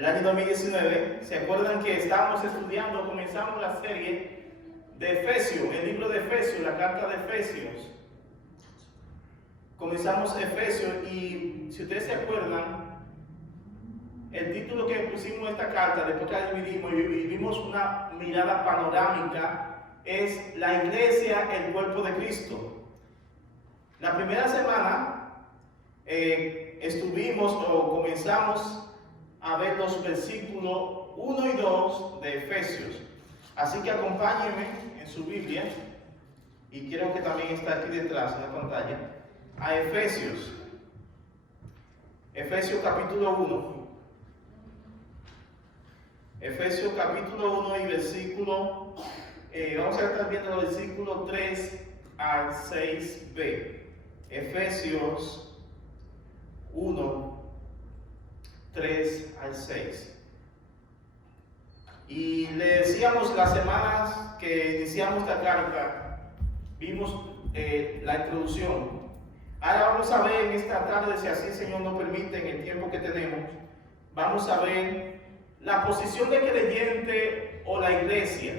el año 2019. ¿Se acuerdan que estábamos estudiando, comenzamos la serie de Efesios, el libro de Efesios, la carta de Efesios? Comenzamos Efesios y si ustedes se acuerdan, el título que pusimos a esta carta, después que la dividimos y vimos una mirada panorámica, es la iglesia, el cuerpo de Cristo. La primera semana comenzamos a ver los versículos 1 y 2 de Efesios. Así que acompáñenme en su Biblia, y quiero que también está aquí detrás en la pantalla, a Efesios. Efesios capítulo 1. Efesios capítulo 1 y versículo, vamos a estar viendo los versículos 3 al 6b. Efesios 1, 3 al 6. Y le decíamos las semanas que iniciamos esta carta, vimos la introducción. Ahora vamos a ver en esta tarde, si así el Señor nos permite, en el tiempo que tenemos, vamos a ver la posición de creyente o la iglesia.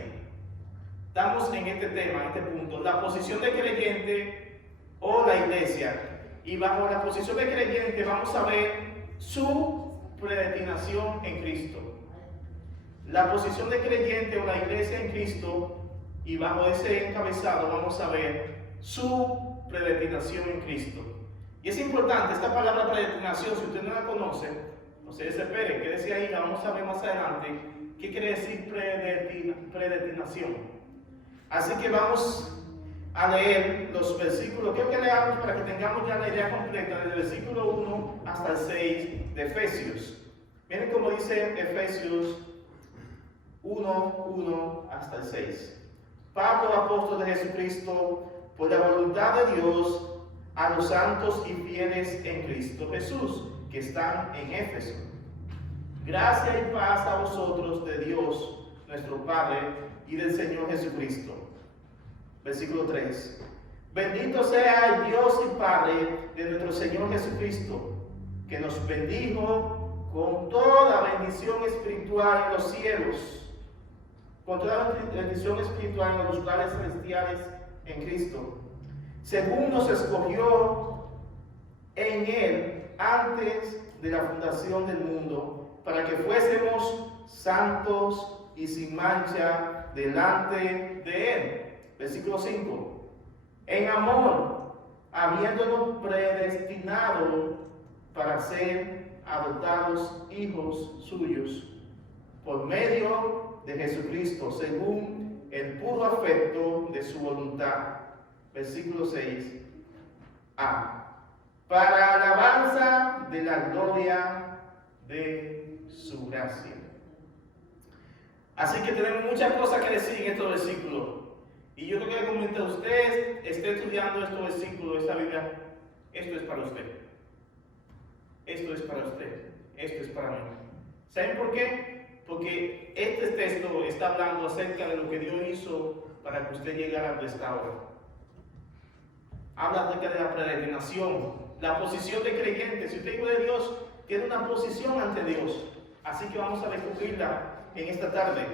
Estamos en este tema, en este punto, la posición de creyente o la iglesia. Y bajo la posición de creyente vamos a ver su predestinación en Cristo. La posición de creyente o la iglesia en Cristo, y bajo ese encabezado vamos a ver su predestinación en Cristo. Y es importante esta palabra predestinación, si usted no la conoce, no se desespere, quédese ahí, la vamos a ver más adelante. ¿Qué quiere decir predestinación? Así que vamos a leer los versículos. Quiero que leamos para que tengamos ya la idea completa, desde el versículo 1 hasta el 6 de Efesios. Miren cómo dice Efesios 1 hasta el 6. Pablo, apóstol de Jesucristo, por la voluntad de Dios, a los santos y fieles en Cristo Jesús, que están en Éfeso. Gracia y paz a vosotros de Dios, nuestro Padre, y del Señor Jesucristo. Versículo 3. Bendito sea el Dios y Padre de nuestro Señor Jesucristo, que nos bendijo con toda bendición espiritual en los cielos, con toda bendición espiritual en los lugares celestiales en Cristo, según nos escogió en Él antes de la fundación del mundo, para que fuésemos santos y sin mancha delante de Él. Versículo 5. En amor, habiéndonos predestinado para ser adoptados hijos suyos, por medio de Jesucristo, según el puro afecto de su voluntad. Versículo 6. Para alabanza de la gloria de su gracia. Así que tenemos muchas cosas que decir en estos versículos. Y yo creo que como usted esté estudiando estos versículos, esta Biblia, esto es para usted. Esto es para usted. Esto es para mí. ¿Saben por qué? Porque este texto está hablando acerca de lo que Dios hizo para que usted llegara a esta hora. Habla acerca de la predestinación, la posición de creyente. Si usted es hijo de Dios, tiene una posición ante Dios. Así que vamos a descubrirla en esta tarde.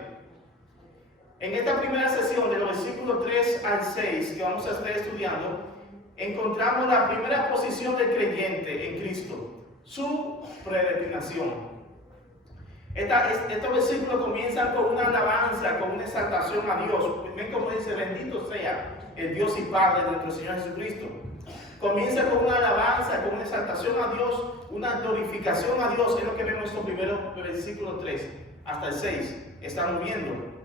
En esta primera sesión, de los versículos 3 al 6, que vamos a estar estudiando, encontramos la primera posición del creyente en Cristo, su predestinación. Estos versículos comienzan con una alabanza, con una exaltación a Dios. Ven como dice, bendito sea el Dios y Padre de nuestro Señor Jesucristo. Comienza con una alabanza, con una exaltación a Dios, una glorificación a Dios. Es lo que vemos en estos primeros versículos 3 hasta el 6. Estamos viendo.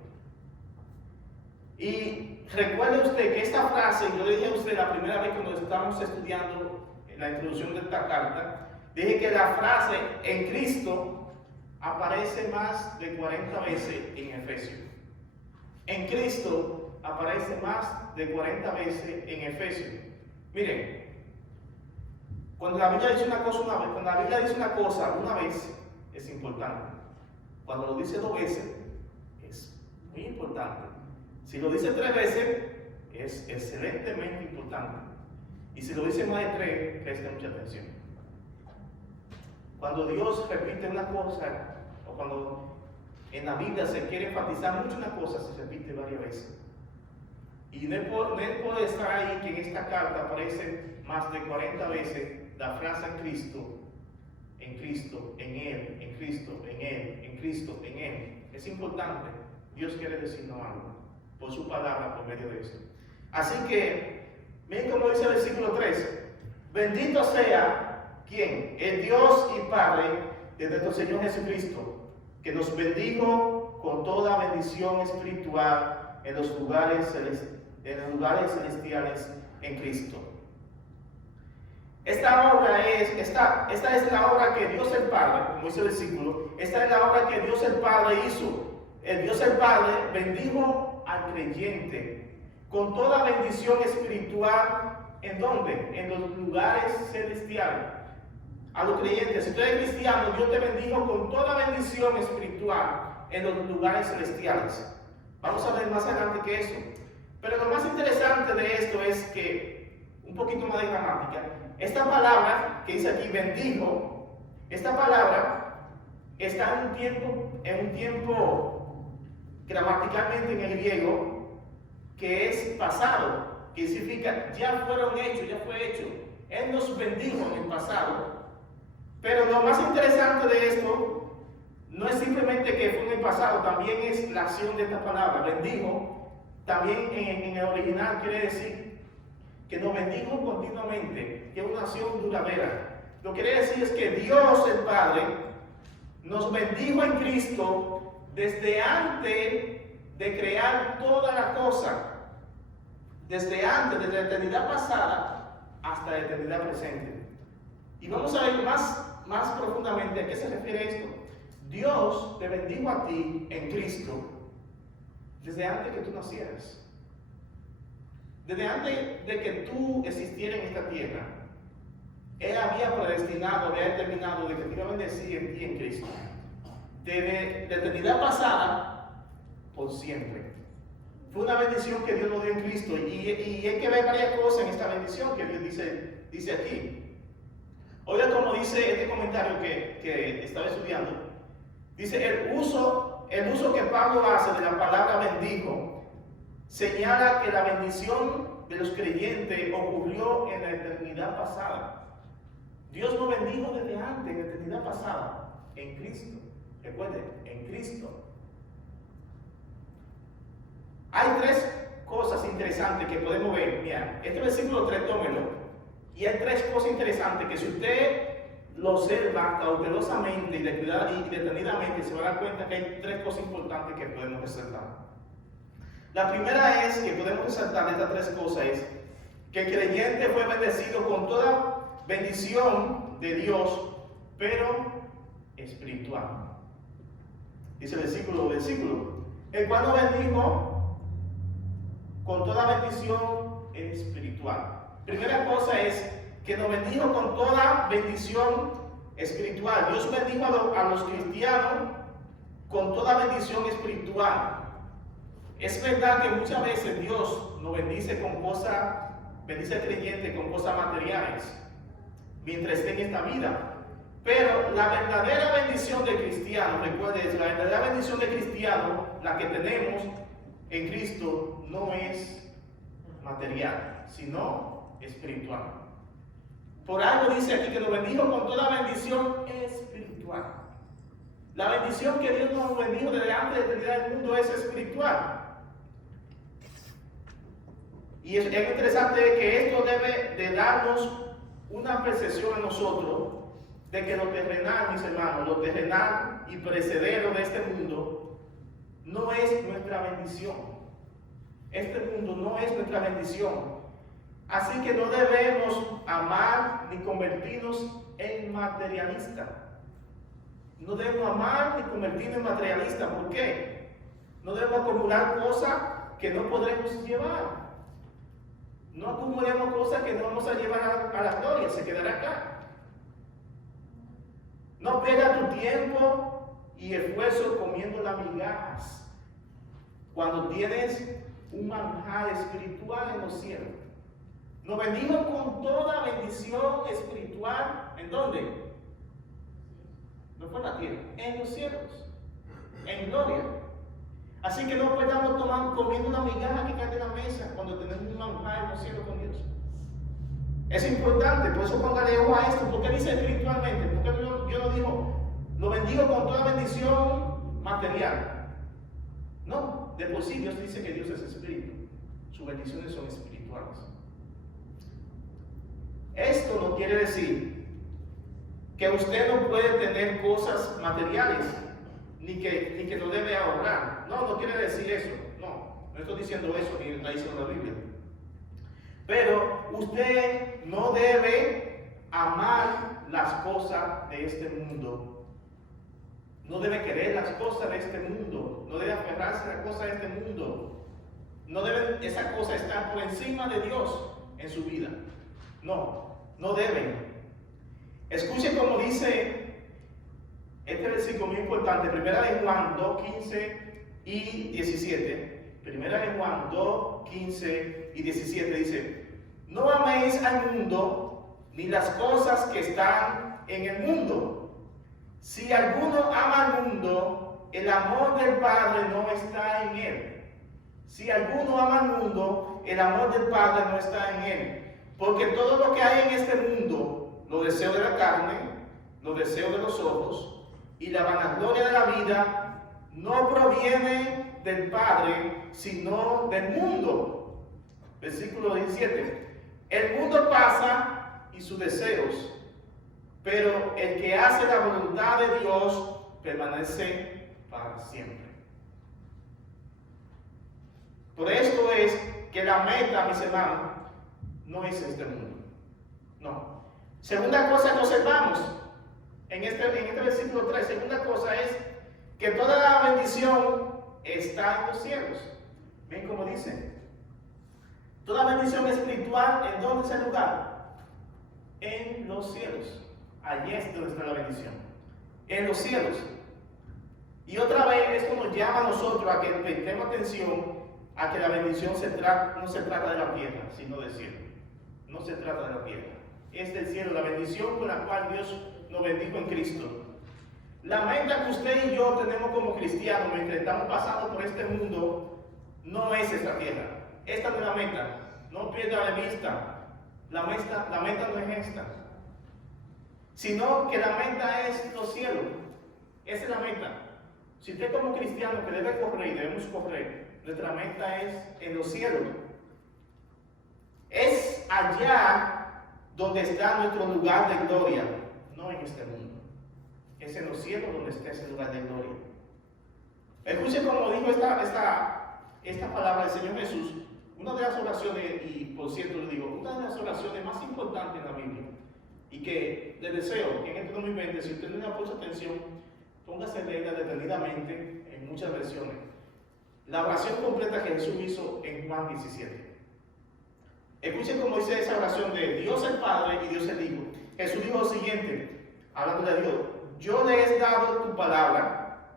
Y recuerde usted que esta frase, yo le dije a usted la primera vez cuando estábamos estudiando la introducción de esta carta, dije que la frase en Cristo aparece más de 40 veces en Efesios. En Cristo aparece más de 40 veces en Efesios. Miren, cuando la Biblia dice una cosa una vez, cuando la Biblia dice una cosa una vez, es importante. Cuando lo dice 2 veces, es muy importante. Si lo dice 3 veces, es excelentemente importante. Y si lo dice más de 3, preste mucha atención. Cuando Dios repite una cosa o cuando en la Biblia se quiere enfatizar mucho una cosa, se repite varias veces. Y no puede estar ahí que en esta carta aparece más de 40 veces la frase en Cristo, en Cristo, en Él, en Cristo, en Él, en Cristo, en Él. Es importante. Dios quiere decirnos algo por su palabra, por medio de esto. Así que, miren como dice el versículo 3. Bendito sea, ¿quién? El Dios y Padre de nuestro Señor Jesucristo, que nos bendijo con toda bendición espiritual en los lugares celestiales en Cristo. Esta es la obra que Dios el Padre, como dice el versículo, esta es la obra que Dios el Padre hizo. El Dios el Padre bendijo al creyente con toda bendición espiritual. ¿En dónde? En los lugares celestiales. A los creyentes, si tú eres cristiano, Dios te bendijo con toda bendición espiritual en los lugares celestiales. Vamos a ver más adelante que eso. Pero lo más interesante de esto es que, un poquito más de gramática, esta palabra que dice aquí, bendijo, esta palabra está en un tiempo gramaticalmente en el griego que es pasado, que significa ya fueron hechos, ya fue hecho. Él nos bendijo en el pasado. Pero lo más interesante de esto no es simplemente que fue en el pasado, también es la acción de esta palabra. Bendijo, también en el original quiere decir que nos bendijo continuamente, que es una acción duradera. Lo que quiere decir es que Dios el Padre nos bendijo en Cristo desde antes de crear toda la cosa. Desde antes, desde la eternidad pasada hasta la eternidad presente. Y vamos a ver más profundamente a qué se refiere esto. Dios te bendijo a ti en Cristo desde antes que tú nacieras. Desde antes de que tú existieras en esta tierra, Él había predestinado, había determinado de que te iba a bendecir en ti en Cristo. Desde la eternidad pasada, por siempre. Fue una bendición que Dios nos dio en Cristo. Y hay que ver varias cosas en esta bendición que Dios dice aquí. Oiga como dice este comentario que estaba estudiando. Dice, el uso que Pablo hace de la palabra bendijo señala que la bendición de los creyentes ocurrió en la eternidad pasada. Dios nos bendijo desde antes, en la eternidad pasada, en Cristo. Recuerden, en Cristo. Hay tres cosas interesantes que podemos ver. Mira, este versículo 3, tómelo. Y hay tres cosas interesantes que si usted lo observa cautelosamente y detenidamente, se va a dar cuenta que hay tres cosas importantes que podemos resaltar. La primera es que podemos resaltar de estas tres cosas es que el creyente fue bendecido con toda bendición de Dios, pero espiritual. Dice el versículo, el cual nos bendijo con toda bendición espiritual. Primera cosa es que nos bendijo con toda bendición espiritual. Dios bendijo a los cristianos con toda bendición espiritual. Es verdad que muchas veces Dios nos bendice con cosas, bendice al creyente con cosas materiales mientras esté en esta vida. Pero la verdadera bendición del cristiano, recuerden, la verdadera bendición del cristiano, la que tenemos en Cristo, no es material, sino espiritual. Por algo dice aquí que nos bendijo con toda bendición espiritual. La bendición que Dios nos bendijo desde antes de la eternidad del mundo es espiritual. Y es interesante que esto debe de darnos una percepción a nosotros de que lo terrenal, mis hermanos, lo terrenal y perecedero de este mundo no es nuestra bendición. Este mundo no es nuestra bendición. Así que no debemos amar ni convertirnos en materialistas. No debemos amar ni convertirnos en materialistas. ¿Por qué? No debemos acumular cosas que no podremos llevar. No acumulemos cosas que no vamos a llevar a la gloria, se quedará acá. No pierdas tu tiempo y esfuerzo comiendo las migajas cuando tienes un manjar espiritual en los cielos. Nos bendijo con toda bendición espiritual. ¿En dónde? no fue en la tierra, en los cielos, en gloria. Así que no podamos tomar comiendo una migaja que cae de la mesa cuando tenemos un manjar en los cielos con Dios. Es importante, por eso póngale ojo a esto, porque dice espiritualmente, porque yo no digo, lo bendigo con toda bendición material. No, de por sí Dios dice que Dios es espíritu, sus bendiciones son espirituales. Esto no quiere decir que usted no puede tener cosas materiales, ni que no debe ahorrar. No quiere decir eso. No estoy diciendo eso, ni está diciendo la Biblia. Pero usted no debe amar las cosas de este mundo. No debe querer las cosas de este mundo. No debe aferrarse a las cosas de este mundo. No debe esa cosa estar por encima de Dios en su vida. No deben. Escuche como dice este versículo muy importante, 1 de Juan 2, 15 y 17. 1 de Juan 2, 15 y 17 dice: no améis al mundo ni las cosas que están en el mundo. Si alguno ama al mundo, el amor del Padre no está en él. Si alguno ama al mundo, el amor del Padre no está en él. Porque todo lo que hay en este mundo, los deseos de la carne, los deseos de los ojos y la vanagloria de la vida, no proviene del Padre, sino del mundo. Versículo 17. El mundo pasa y sus deseos, pero el que hace la voluntad de Dios permanece para siempre. Por esto es que la meta, mis hermanos, no es este mundo. No. Segunda cosa que observamos en este versículo 3, segunda cosa es que toda la bendición está en los cielos. ¿Ven cómo dice? Toda bendición espiritual, ¿en dónde es el lugar? En los cielos. Allí es donde está la bendición. En los cielos. Y otra vez esto nos llama a nosotros a que prestemos atención a que la bendición no se trata de la tierra, sino del cielo. No se trata de la tierra. Es del cielo, la bendición con la cual Dios nos bendijo en Cristo. La meta que usted y yo tenemos como cristianos mientras estamos pasando por este mundo no es esta tierra. Esta no es la meta. No pierda de vista. La meta no es esta. Sino que la meta es los cielos. Esa es la meta. Si usted como cristiano que debe correr y debemos correr, nuestra meta es en los cielos. Es allá donde está nuestro lugar de gloria, no en este mundo. Es en los cielos donde está ese lugar de gloria. Escuchen como dijo esta palabra del Señor Jesús. Una de las oraciones, y por cierto le digo, una de las oraciones más importantes en la Biblia, y que le deseo que en este 2020, si usted no le ha puesto atención, póngase a leerla detenidamente en muchas versiones. La oración completa que Jesús hizo en Juan 17. Escuchen cómo dice esa oración de Dios el Padre y Dios el Hijo. Jesús dijo lo siguiente, hablando de Dios: yo le he dado tu palabra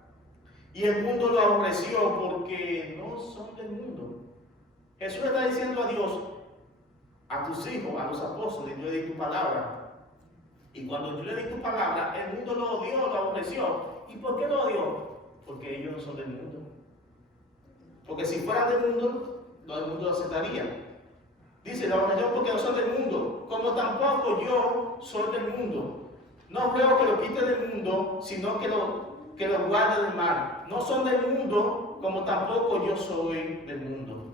y el mundo lo aborreció porque no son del mundo. Jesús le está diciendo a Dios, a tus hijos, a los apóstoles: yo le di tu palabra. Y cuando yo le di tu palabra, el mundo lo odió, lo aborreció. ¿Y por qué lo odió? Porque ellos no son del mundo. Porque si fueran del mundo, todo el mundo lo aceptaría. Dice, la aborreció porque no son del mundo, como tampoco yo soy del mundo. No creo que lo quite del mundo, sino que lo guarde del mal. No son del mundo, como tampoco yo soy del mundo.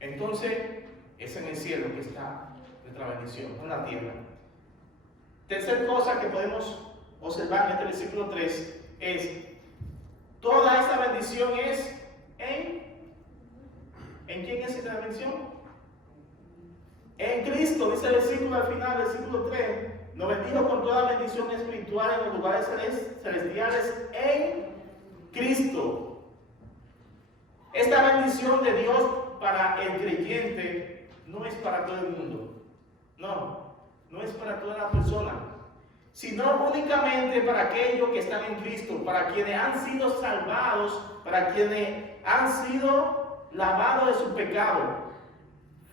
Entonces, es en el cielo que está nuestra bendición, no en la tierra. Tercera cosa que podemos observar en este versículo 3 es: toda esta bendición es ¿en quién es esta bendición? En Cristo, dice el versículo al final, versículo 3, nos bendijo con toda bendición espiritual en los lugares celestiales en Cristo. Esta bendición de Dios para el creyente no es para todo el mundo. No es para toda la persona, sino únicamente para aquellos que están en Cristo, para quienes han sido salvados, para quienes han sido lavados de su pecado.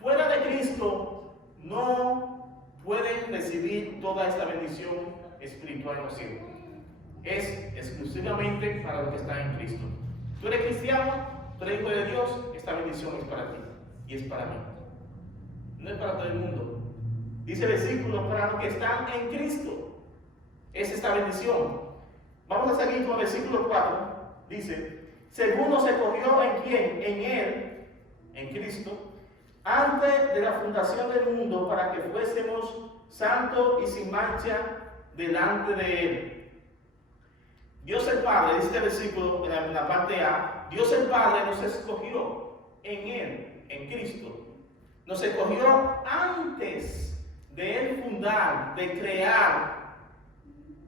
Fuera de Cristo no pueden recibir toda esta bendición espiritual en los cielos. es exclusivamente para los que están en Cristo. Tú eres cristiano, tú eres hijo de Dios, esta bendición es para ti y es para mí. No es para todo el mundo. Dice el versículo, para los que están en Cristo, es esta bendición. Vamos a seguir con el versículo 4. Dice, según nos escogió en quién, en Él, en Cristo, antes de la fundación del mundo, para que fuésemos santos y sin mancha delante de Él. Dios el Padre, dice este versículo en la parte A, Dios el Padre nos escogió en Él, en Cristo. Nos escogió antes de Él fundar, de crear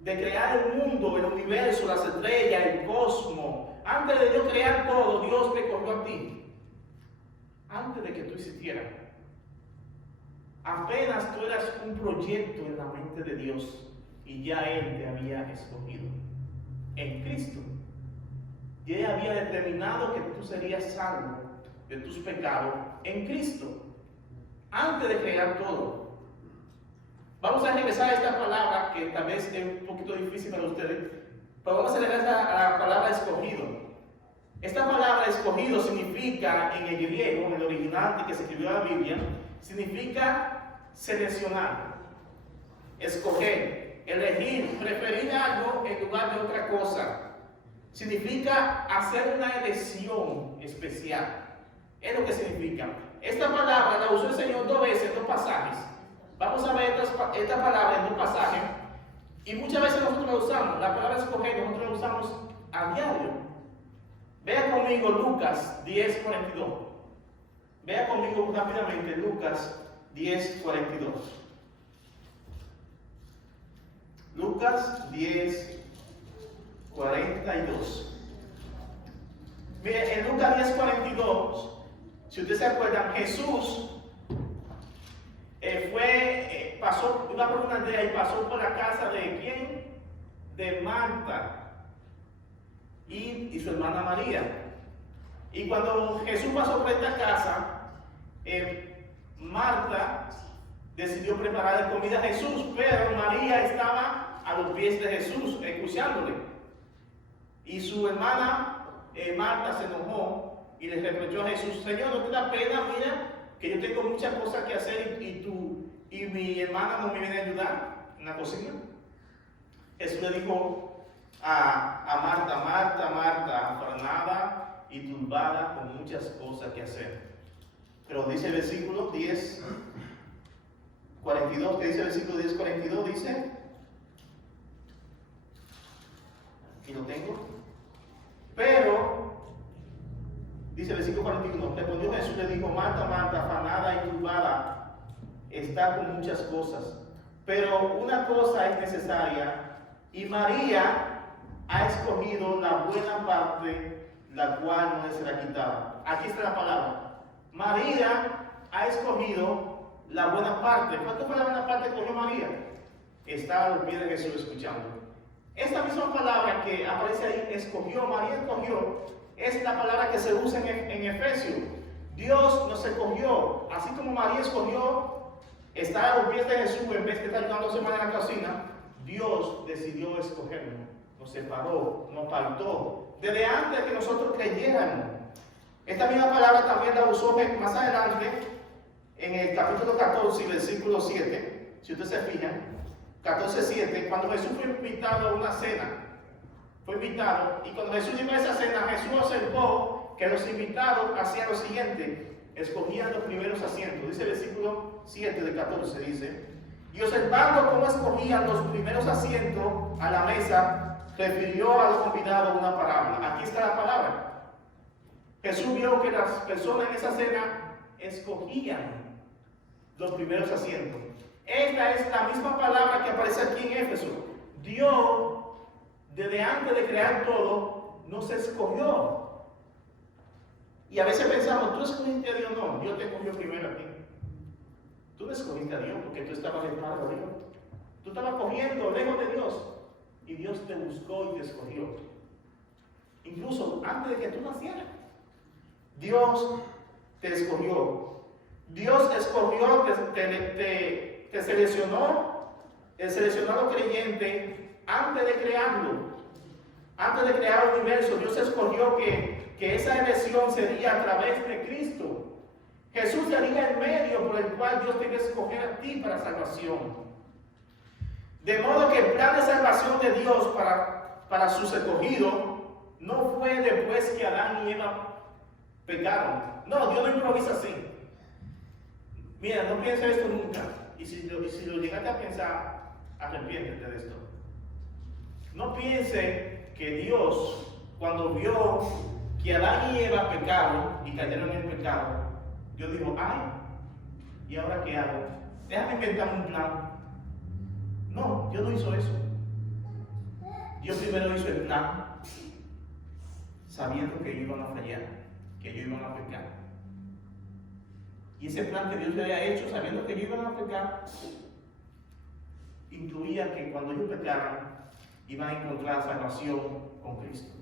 el mundo, el universo, las estrellas, el cosmos. Antes de Dios crear todo, Dios te escogió a ti. Antes de que tú existieras. Apenas tú eras un proyecto en la mente de Dios y ya Él te había escogido. En Cristo. Y Él había determinado que tú serías salvo de tus pecados en Cristo. Antes de crear todo. Vamos a regresar a esta palabra que tal vez es un poquito difícil para ustedes, pero vamos a regresar a la palabra escogido. Esta palabra escogido significa en el griego, en el original que se escribió la Biblia, significa seleccionar, escoger, elegir, preferir algo en lugar de otra cosa. Significa hacer una elección especial. Es lo que significa. Esta palabra la usó el Señor 2 veces en 2 pasajes. Vamos a ver esta palabra en 2 pasajes. Y muchas veces nosotros la usamos. La palabra escoger nosotros la usamos a diario. Vea conmigo Lucas 10:42. Vea conmigo rápidamente Lucas 10:42. Lucas 10:42. Mire, en Lucas 10:42, si ustedes se acuerdan, Jesús iba por una aldea y pasó por la casa de ¿quién? De Marta y su hermana María. Y cuando Jesús pasó por esta casa, Marta decidió preparar comida a Jesús, pero María estaba a los pies de Jesús, escuchándole. Y su hermana Marta se enojó y le reprochó a Jesús: Señor, ¿no te da pena? Mira, que yo tengo muchas cosas que hacer y mi hermana no me viene a ayudar en la cocina. Jesús le dijo a Marta: Marta, Marta, afanada y turbada con muchas cosas que hacer. Pero dice el versículo 10:42, que dice el versículo 10:42, dice, aquí lo tengo, pero, dice el versículo 41, respondió Jesús, le dijo: Marta, Marta, afanada y turbada está con muchas cosas, pero una cosa es necesaria, y María ha escogido la buena parte, la cual no le será quitada. Aquí está la palabra. María ha escogido la buena parte. ¿Cuánto fue la buena parte que cogió María? Estaba a los pies de Jesús escuchando. Esta misma palabra que aparece ahí, escogió, María escogió, es la palabra que se usa en Efesios. Dios nos escogió, así como María escogió estar a los pies de Jesús en vez de estar ayudándose más en la cocina. Dios decidió escogernos, nos separó, nos apartó, desde antes de que nosotros creyéramos. Esta misma palabra también la usó más adelante en el capítulo 14, versículo 7. Si ustedes se fijan, 14:7, cuando Jesús fue invitado a una cena, fue invitado, y cuando Jesús llegó a esa cena, Jesús observó que los invitados hacían lo siguiente: escogían los primeros asientos. Dice el versículo 7 de 14, dice: y observando cómo escogían los primeros asientos a la mesa, refirió a los convidados una parábola. Aquí está la palabra. Jesús vio que las personas en esa cena escogían los primeros asientos. Esta es la misma palabra que aparece aquí en Éfeso. Dios, desde antes de crear todo, nos escogió. Y a veces pensamos: ¿tú escogiste a Dios? No, Dios te escogió primero a ti. Tú no escogiste a Dios porque tú estabas lejos de Dios. Tú estabas cogiendo lejos de Dios. Y Dios te buscó y te escogió. Incluso antes de que tú nacieras. Dios te escogió. Dios escogió, te seleccionó, el seleccionado creyente antes de crearlo. Antes de crear el universo, Dios escogió que esa elección sería a través de Cristo. Jesús sería el medio por el cual Dios te va a escoger a ti para salvación. De modo que el plan de salvación de Dios para sus escogidos no fue después que Adán y Eva pecaron. No, Dios no improvisa así. Mira, no pienses esto nunca. Y si lo llegaste a pensar, arrepiéntete de esto. No piense que Dios, cuando vio que Adán y Eva pecaron y cayeron en el pecado, Dios dijo, ay, ¿y ahora qué hago? Déjame inventar un plan. No, Dios no hizo eso. Dios primero hizo el plan, sabiendo que ellos iban a fallar, que ellos iban a pecar. Y ese plan que Dios le había hecho, sabiendo que ellos iban a pecar, incluía que cuando ellos pecaran, iban a encontrar salvación con Cristo.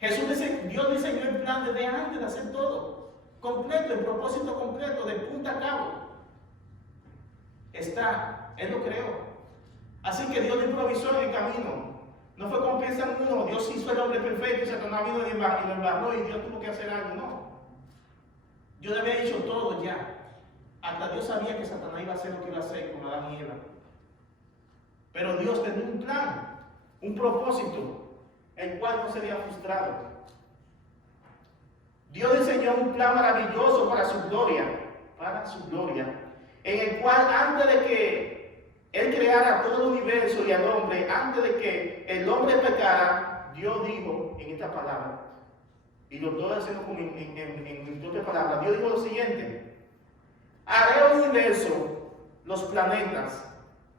Dios diseñó el plan desde antes de hacer todo, completo, el propósito completo, de punta a cabo. Él lo creó. Así que Dios lo improvisó en el camino. No fue como piensan uno, Dios hizo el hombre perfecto y Satanás vino y lo embarró y Dios tuvo que hacer algo. No. Dios le había hecho todo ya. Hasta Dios sabía que Satanás iba a hacer lo que iba a hacer con Adán y Eva. Pero Dios tenía un plan, un propósito, el cual no sería frustrado. Dios diseñó un plan maravilloso para su gloria, en el cual antes de que Él creara todo el universo y al hombre, antes de que el hombre pecara, Dios dijo en esta palabra, y lo estoy haciendo en otras palabras, Dios dijo lo siguiente: haré el universo, los planetas,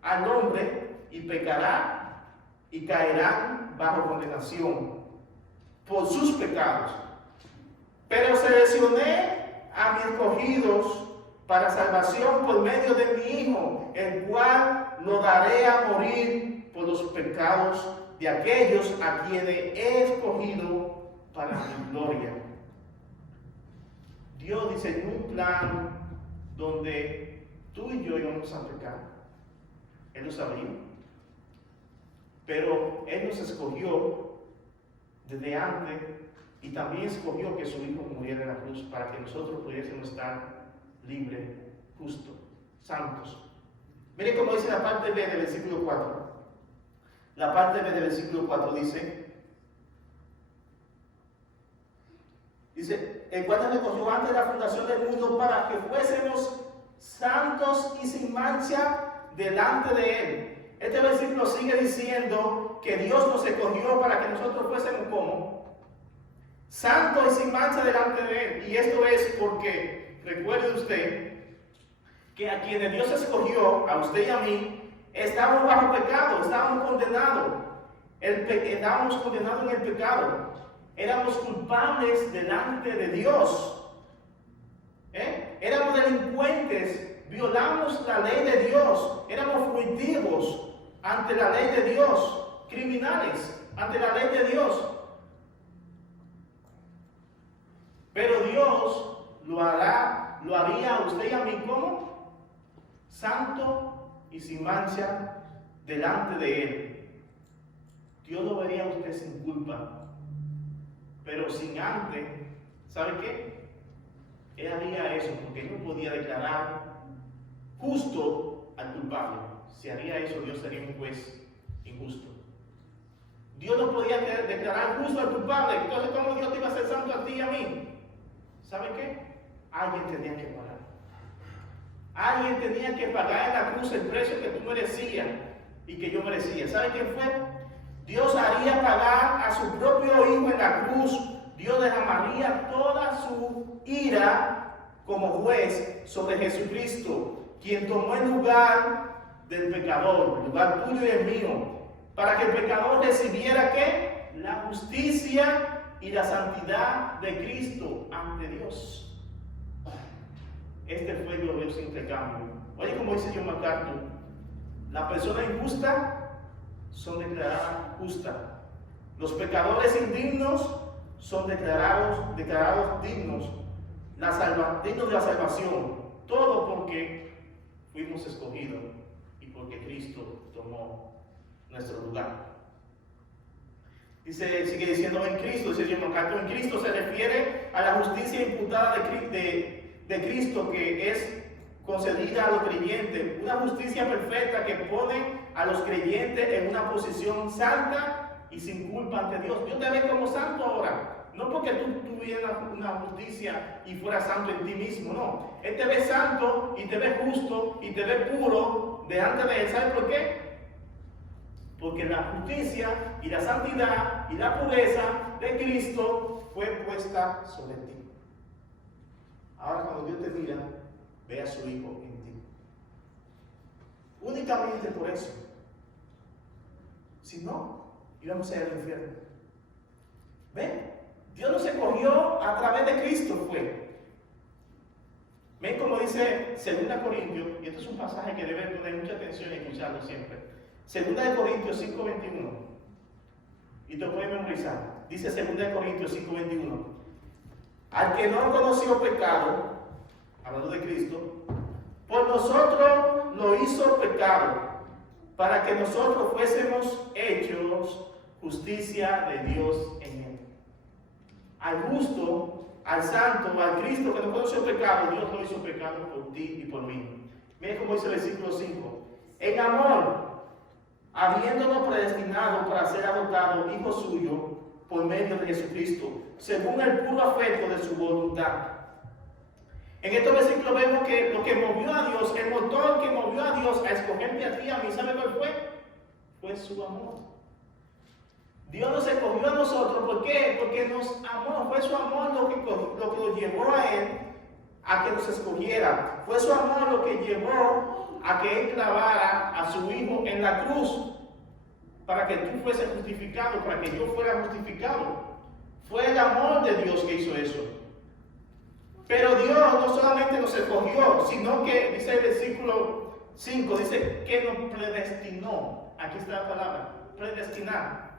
al hombre, y pecará y caerán bajo condenación por sus pecados. Pero seleccioné a mis escogidos para salvación por medio de mi Hijo, el cual lo daré a morir por los pecados de aquellos a quienes he escogido para mi gloria. Dios diseñó un plan donde tú y yo íbamos a pecar. Él lo sabía. Pero Él nos escogió desde antes y también escogió que su Hijo muriera en la cruz para que nosotros pudiésemos estar libres, justos, santos. Miren cómo dice la parte B del versículo 4. La parte B del versículo 4 dice, el cual nos escogió antes de la fundación del mundo para que fuésemos santos y sin mancha delante de Él. Este versículo sigue diciendo que Dios nos escogió para que nosotros fuésemos como santos y sin mancha delante de Él. Y esto es porque, recuerde usted, que a quienes Dios escogió, a usted y a mí, estábamos bajo pecado, estábamos condenados. Estábamos condenados en el pecado. Éramos culpables delante de Dios. Éramos delincuentes, violamos la ley de Dios, éramos fugitivos ante la ley de Dios, criminales ante la ley de Dios. Pero Dios lo haría a usted y a mí como santo y sin mancha delante de Él. Dios lo vería a usted sin culpa, pero sin antes, ¿sabe qué? Él haría eso porque Él no podía declarar justo al culpable. Si haría eso, Dios sería un juez injusto. Dios no podía declarar justo al culpable. Entonces, ¿cómo Dios te iba a hacer santo a ti y a mí? ¿Sabe qué? Alguien tenía que pagar. Alguien tenía que pagar en la cruz el precio que tú merecías y que yo merecía. ¿Sabe quién fue? Dios haría pagar a su propio Hijo en la cruz. Dios derramaría toda su ira como juez sobre Jesucristo, quien tomó el lugar del pecador, el lugar tuyo y el mío, para que el pecador recibiera ¿qué? La justicia y la santidad de Cristo ante Dios. Este fue el glorioso intercambio. Oye, como dice John MacArthur, las personas injustas son declaradas justas. Los pecadores indignos son declarados dignos, dignos de la salvación. Todo porque fuimos escogidos y porque Cristo tomó nuestro lugar. Dice, sigue diciendo en Cristo, dice John MacArthur, en Cristo se refiere a la justicia imputada de Cristo que es concedida a los creyentes, una justicia perfecta que pone a los creyentes en una posición santa y sin culpa ante Dios. Dios te ve como santo ahora. No porque tú tuvieras una justicia y fueras santo en ti mismo, no. Él te ve santo y te ve justo y te ve puro delante de él. ¿Sabes por qué? Porque la justicia y la santidad y la pureza de Cristo fue puesta sobre ti. Ahora cuando Dios te mira, ve a su Hijo en ti. Únicamente por eso. Si no, íbamos a ir al infierno. ¿Ven? Dios nos escogió a través de Cristo, fue. Ven como dice 2 Corintios, y esto es un pasaje que deben poner mucha atención y escucharlo siempre. 2 Corintios 5:21. Y te lo puedes memorizar. Dice 2 Corintios 5:21. Al que no conoció pecado, hablando de Cristo, por nosotros lo hizo pecado, para que nosotros fuésemos hechos justicia de Dios en él. Al justo, al santo, al Cristo que no conoció pecado, Dios lo hizo pecado por ti y por mí. Mira cómo dice el versículo 5. En amor, habiéndonos predestinado para ser adoptados hijos suyos por medio de Jesucristo, según el puro afecto de su voluntad. En estos versículos vemos que lo que movió a Dios, el motor que movió a Dios a escogerte a ti, a mí, ¿sabe cuál fue? Fue su amor. Dios nos escogió a nosotros, ¿por qué? Porque nos amó, fue su amor lo que lo llevó a Él a que nos escogiera. Fue su amor lo que llevó a que Él clavara a su Hijo en la cruz, para que tú fueses justificado, para que yo fuera justificado. Fue el amor de Dios que hizo eso. Pero Dios no solamente nos escogió, sino que, dice el versículo 5, dice que nos predestinó. Aquí está la palabra, predestinar.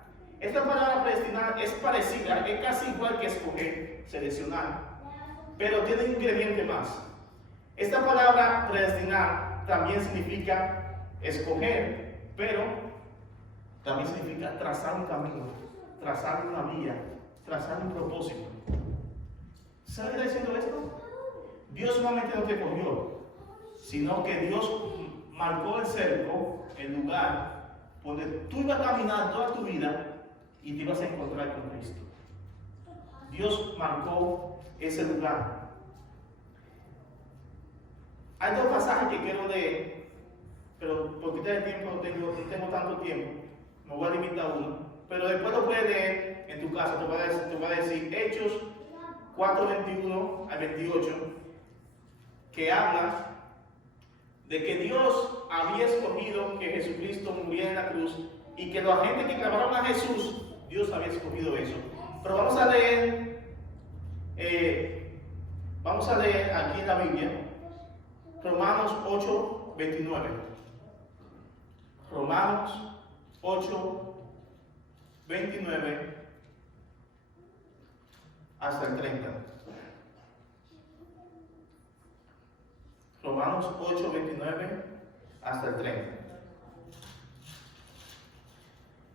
Esta palabra predestinar es parecida, es casi igual que escoger, seleccionar, pero tiene un ingrediente más. Esta palabra predestinar también significa escoger, pero también significa trazar un camino, trazar una vía, trazar un propósito. ¿Sabe qué está diciendo esto? Dios solamente no te escogió, sino que Dios marcó el cerco, el lugar donde tú ibas a caminar toda tu vida y te ibas a encontrar con Cristo. Dios marcó ese lugar. Hay dos pasajes que quiero leer, pero por quitar el tiempo no tengo tanto tiempo, me voy a limitar a uno, pero después lo puedes leer en tu casa. Te voy a decir Hechos 4:21 al 28, que habla de que Dios había escogido que Jesucristo muriera en la cruz y que los agentes que clavaron a Jesús, Dios había escogido eso. Pero vamos a leer aquí en la Biblia Romanos 8:29. Romanos 8:29 hasta el 30. Romanos 8:29 hasta el 30.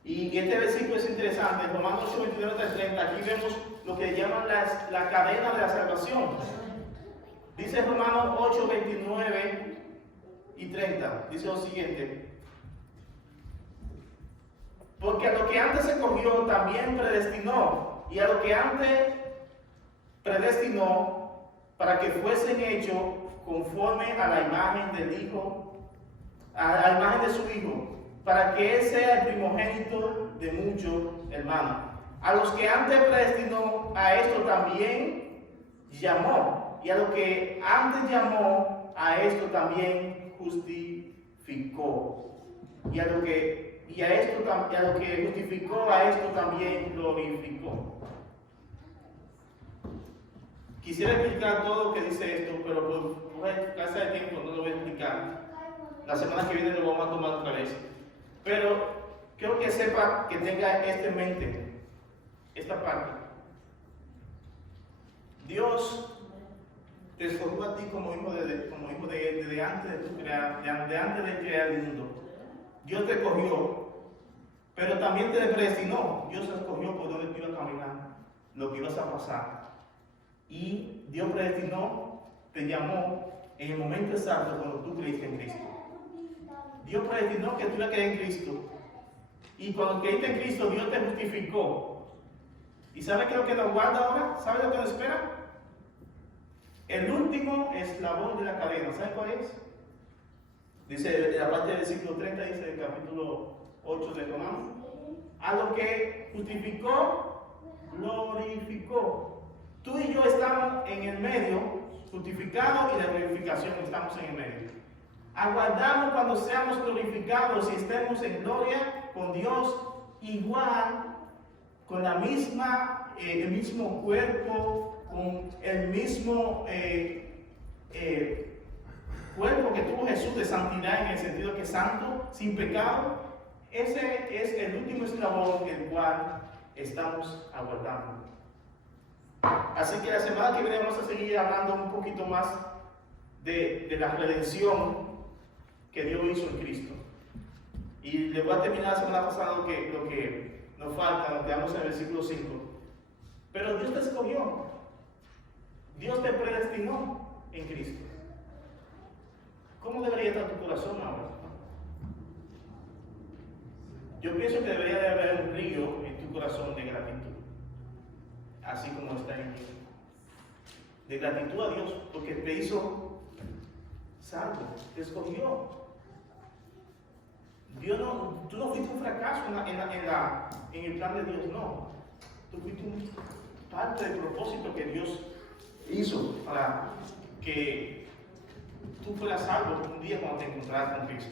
Y este versículo es interesante. Romanos 8:29 hasta el 30. Aquí vemos lo que llaman la cadena de la salvación. Dice Romanos 8:29 y 30. Dice lo siguiente: porque a lo que antes se cogió también predestinó, y a lo que antes predestinó para que fuesen hechos conforme a la imagen del Hijo, a la imagen de su Hijo, para que Él sea el primogénito de muchos hermanos. A los que antes predestinó, a esto también llamó, y a lo que antes llamó, a esto también justificó, y a lo que justificó, a esto también glorificó. Quisiera explicar todo lo que dice esto, pero por escasez de tiempo no lo voy a explicar. La semana que viene lo vamos a tomar otra vez. Pero quiero que sepa, que tenga esto en mente, esta parte. Dios te escogió a ti como hijo de Él desde antes de crear el mundo. Dios te escogió pero también te predestinó. Dios escogió por dónde tú ibas a caminar, lo que ibas a pasar. Y Dios predestinó, te llamó en el momento exacto cuando tú creíste en Cristo. Dios predestinó que tú ibas a creer en Cristo. Y cuando creíste en Cristo, Dios te justificó. ¿Y sabe qué es lo que nos guarda ahora? ¿Sabe lo que nos espera? El último eslabón de la cadena. ¿Sabe cuál es? Dice, en la parte del versículo 30, dice el capítulo 8 de Romanos. A lo que justificó, glorificó. Tú y yo estamos en el medio, justificados, y la glorificación estamos en el medio. Aguardamos cuando seamos glorificados y estemos en gloria con Dios, igual, con la misma, el mismo cuerpo, con el mismo cuerpo que tuvo Jesús de santidad, en el sentido que es santo, sin pecado. Ese es el último eslabón el cual estamos aguardando. Así que la semana que viene vamos a seguir hablando un poquito más de la redención que Dios hizo en Cristo. Y les voy a terminar la semana pasada lo que nos falta, nos quedamos en el versículo 5. Pero Dios te escogió, Dios te predestinó en Cristo. ¿Cómo debería estar tu corazón ahora? Yo pienso que debería de haber un río en tu corazón de gratitud, así como está en mí. De gratitud a Dios, porque te hizo salvo, te escogió. Tú no fuiste un fracaso en el plan de Dios, no. Tú fuiste parte del propósito que Dios hizo para que tú fueras salvo un día cuando te encontraras con Cristo.